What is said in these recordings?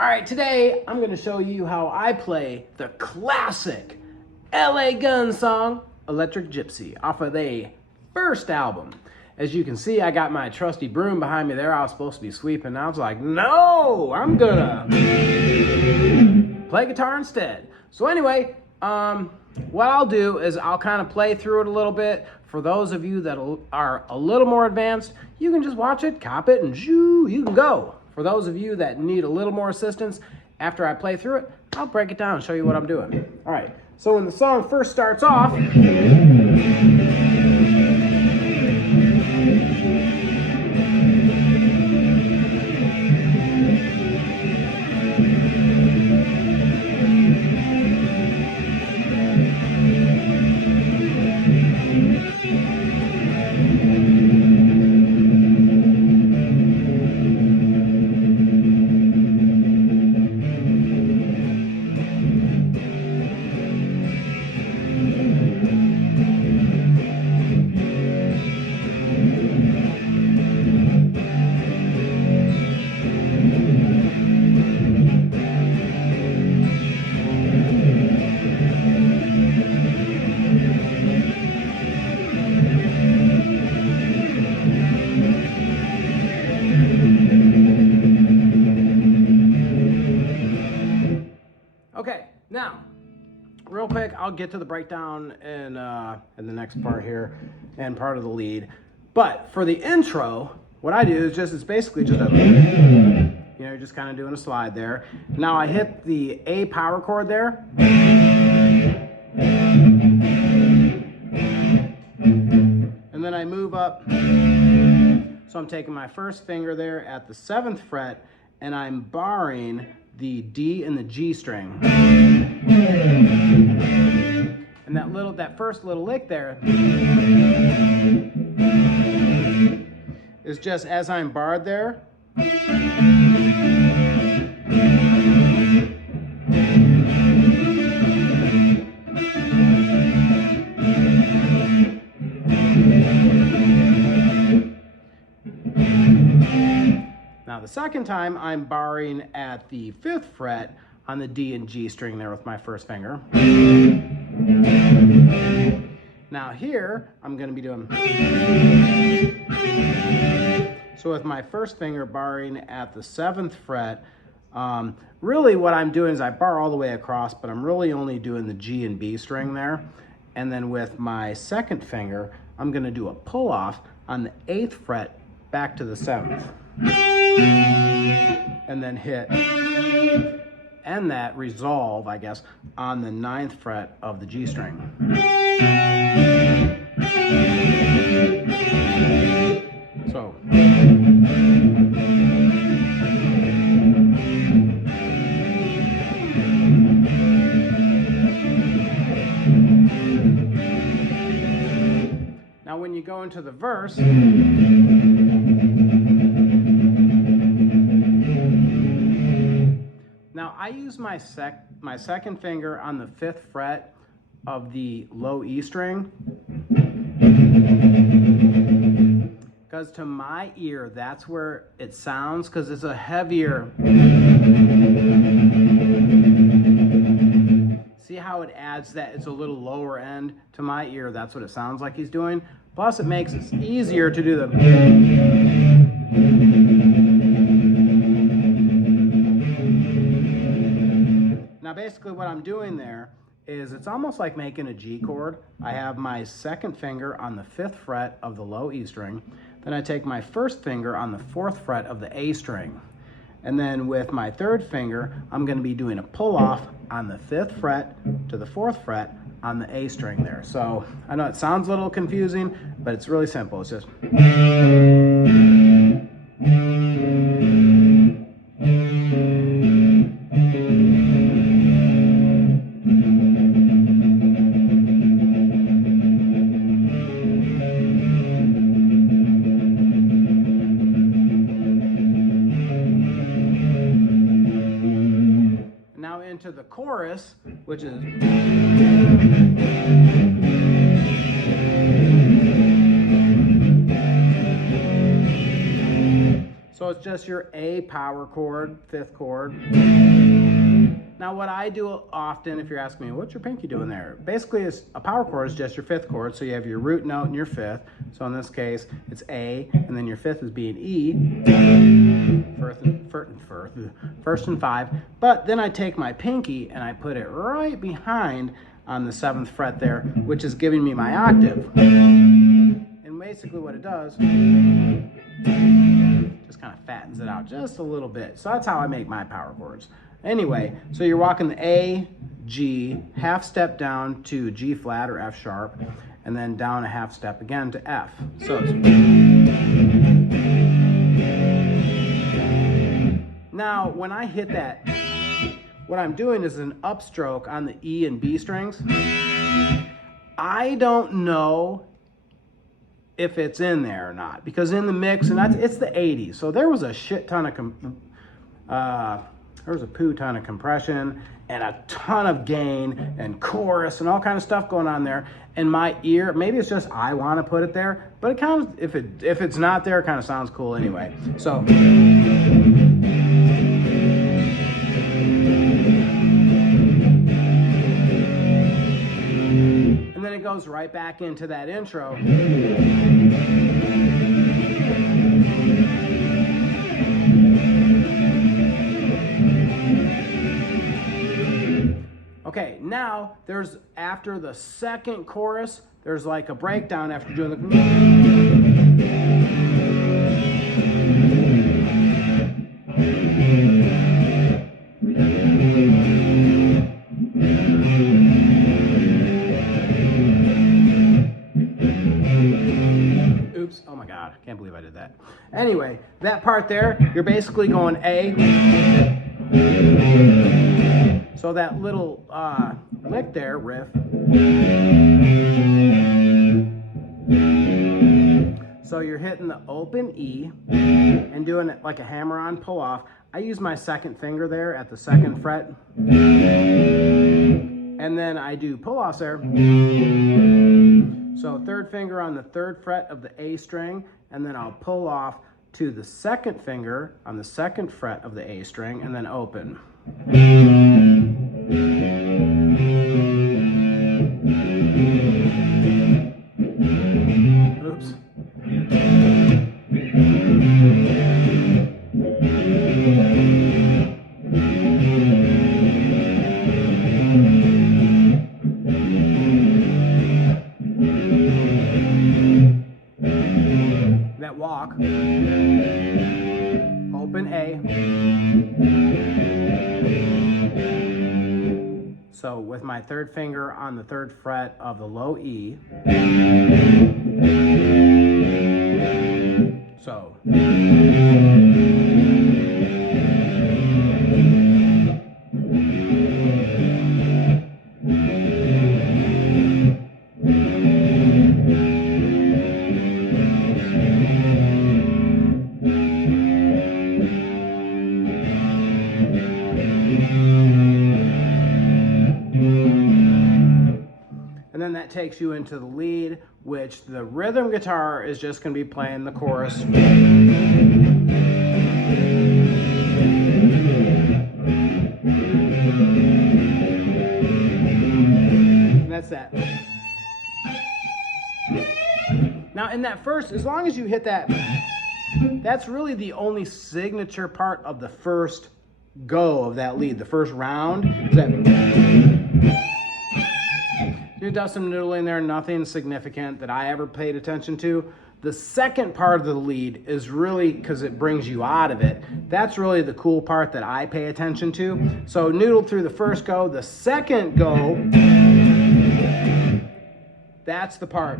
All right, today I'm gonna show you how I play the classic LA Gun song, Electric Gypsy, off of their first album. As you can see, I got my trusty broom behind me there. I was supposed to be sweeping. I was like, no, I'm gonna play guitar instead. So anyway, what I'll do is I'll kind of play through it a little bit. For those of you that are a little more advanced, you can just watch it, cop it, and shoo, you can go. For those of you that need a little more assistance, after I play through it, I'll break it down and show you what I'm doing. All right, so when the song first starts off, okay, now, real quick, I'll get to the breakdown in the next part here and part of the lead. But for the intro, what I do is it's basically just just kind of doing a slide there. Now I hit the A power chord there. And then I move up. So I'm taking my first finger there at the 7th fret and I'm barring the D and the G string. And that first little lick there is just as I'm barred there. Now the second time I'm barring at the 5th fret on the D and G string there with my first finger. Now here I'm going to be doing, so with my first finger barring at the 7th fret, really what I'm doing is I bar all the way across, but I'm really only doing the G and B string there. And then with my second finger, I'm going to do a pull off on the 8th fret back to the 7th. And then hit, and that resolve, I guess, on the 9th fret of the G string. So. Now when you go into the verse, now I use my second finger on the 5th fret of the low E string, because to my ear that's where it sounds, because it's a heavier. See how it adds that it's a little lower end to my ear? That's what it sounds like he's doing. Plus it makes it easier to do the. Now basically what I'm doing there is it's almost like making a G chord. I have my second finger on the 5th fret of the low E string. Then I take my first finger on the 4th fret of the A string. And then with my third finger, I'm going to be doing a pull off on the 5th fret to the 4th fret on the A string there. So I know it sounds a little confusing, but it's really simple. It's just. Into the chorus, which is So it's just your A power chord, 5th chord. Now what I do often, if you're asking me, what's your pinky doing there? Basically, a power chord is just your 5th chord, so you have your root note and your 5th. So in this case, it's A, and then your 5th is being E, first and 5. But then I take my pinky and I put it right behind on the 7th fret there, which is giving me my octave. And basically what it does, just kind of fattens it out just a little bit. So that's how I make my power chords. Anyway, so you're walking the A, G, half step down to G flat or F sharp, and then down a half step again to F. So it's... Now, when I hit that, what I'm doing is an upstroke on the E and B strings. I don't know if it's in there or not, because in the mix, and it's the 80s, so there was a shit ton of there was a poo ton of compression and a ton of gain and chorus and all kind of stuff going on there. And my ear, maybe it's just I want to put it there, but it kind of, if it's not there, it kind of sounds cool anyway. So and then it goes right back into that intro. Okay, now there's, after the second chorus, there's like a breakdown after doing the... Oops, oh my God, can't believe I did that. Anyway, that part there, you're basically going A. So that little lick there, riff. So you're hitting the open E and doing it like a hammer-on pull-off. I use my 2nd finger there at the 2nd fret. And then I do pull-offs there. So 3rd finger on the 3rd fret of the A string, and then I'll pull off to the 2nd finger on the 2nd fret of the A string, and then open. Oops. That walk. Open A. So with my 3rd finger on the 3rd fret of the low E. So. And then that takes you into the lead, which the rhythm guitar is just going to be playing the chorus. And that's that. Now in that first, as long as you hit that, that's really the only signature part of the first go of that lead, the first round. Is that you does some noodling there, nothing significant that I ever paid attention to. The second part of the lead is really, because it brings you out of it, that's really the cool part that I pay attention to. So noodle through the first go, the second go, that's the part.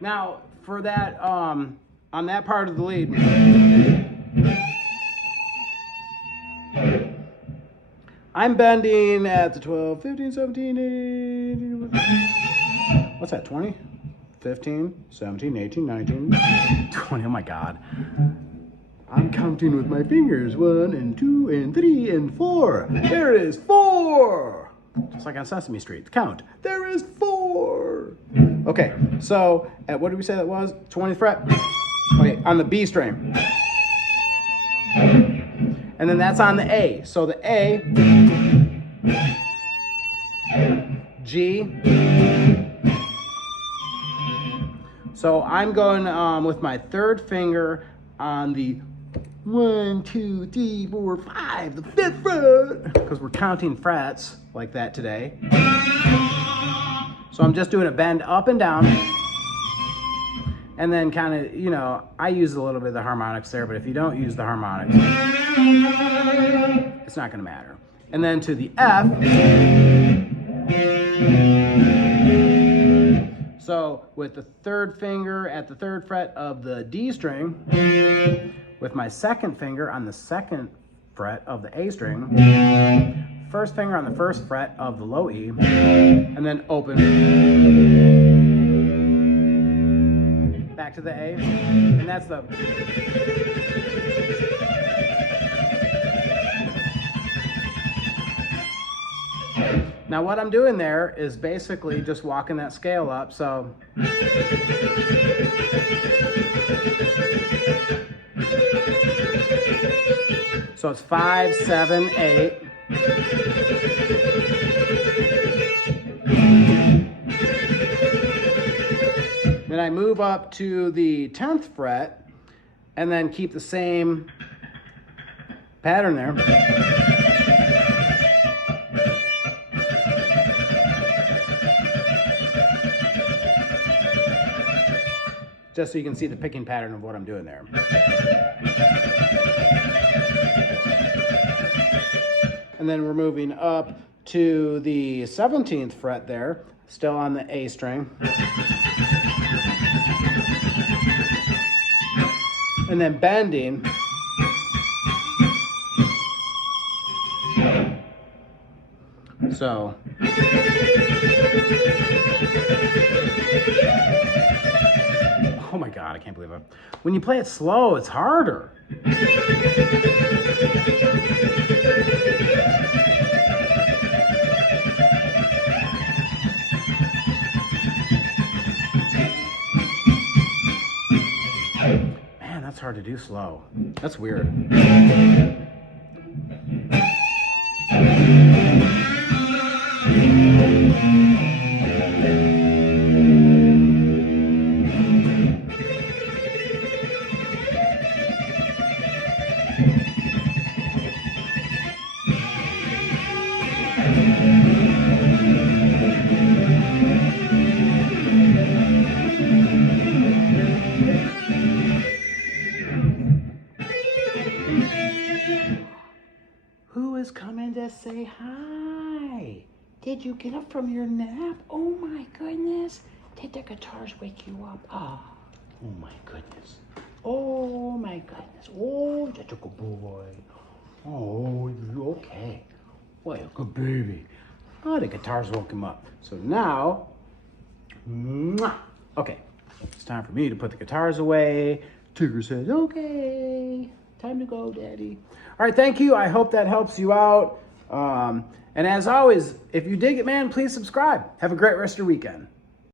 Now, for that, on that part of the lead, I'm bending at the 12, 15, 17, 18. What's that, 20? 15, 17, 18, 19, 20. Oh my God. I'm counting with my fingers. 1 and 2 and 3 and 4. There is 4. Just like on Sesame Street. Count. There is 4. Okay, so at what did we say that was? 20th fret? Okay, on the B string. And then that's on the A. So the A, G. So I'm going with my third finger on the 1, 2, 3, 4, 5, the 5th fret, because we're counting frets like that today. So I'm just doing a bend up and down, and then kind of, you know, I use a little bit of the harmonics there, but if you don't use the harmonics, it's not going to matter. And then to the F. So with the third finger at the 3rd fret of the D string, with my second finger on the 2nd fret of the A string, first finger on the 1st fret of the low E, and then open back to the A, and that's the... Now what I'm doing there is basically just walking that scale up, so it's 5, 7, 8. Then I move up to the 10th fret and then keep the same pattern there. Just so you can see the picking pattern of what I'm doing there. And then we're moving up to the 17th fret there, still on the A string. And then bending. So. Oh my God, I can't believe it. When you play it slow, it's harder. Man, that's hard to do slow. That's weird. Who is coming to say hi? Did you get up from your nap? Oh my goodness. Did the guitars wake you up? Oh my goodness. Oh my goodness. Oh, that's a good boy. Oh, you okay? What a good baby. Oh, the guitars woke him up. So now, okay, it's time for me to put the guitars away. Tigger says, okay, time to go, Daddy. All right, thank you. I hope that helps you out. And as always, if you dig it, man, please subscribe. Have a great rest of your weekend.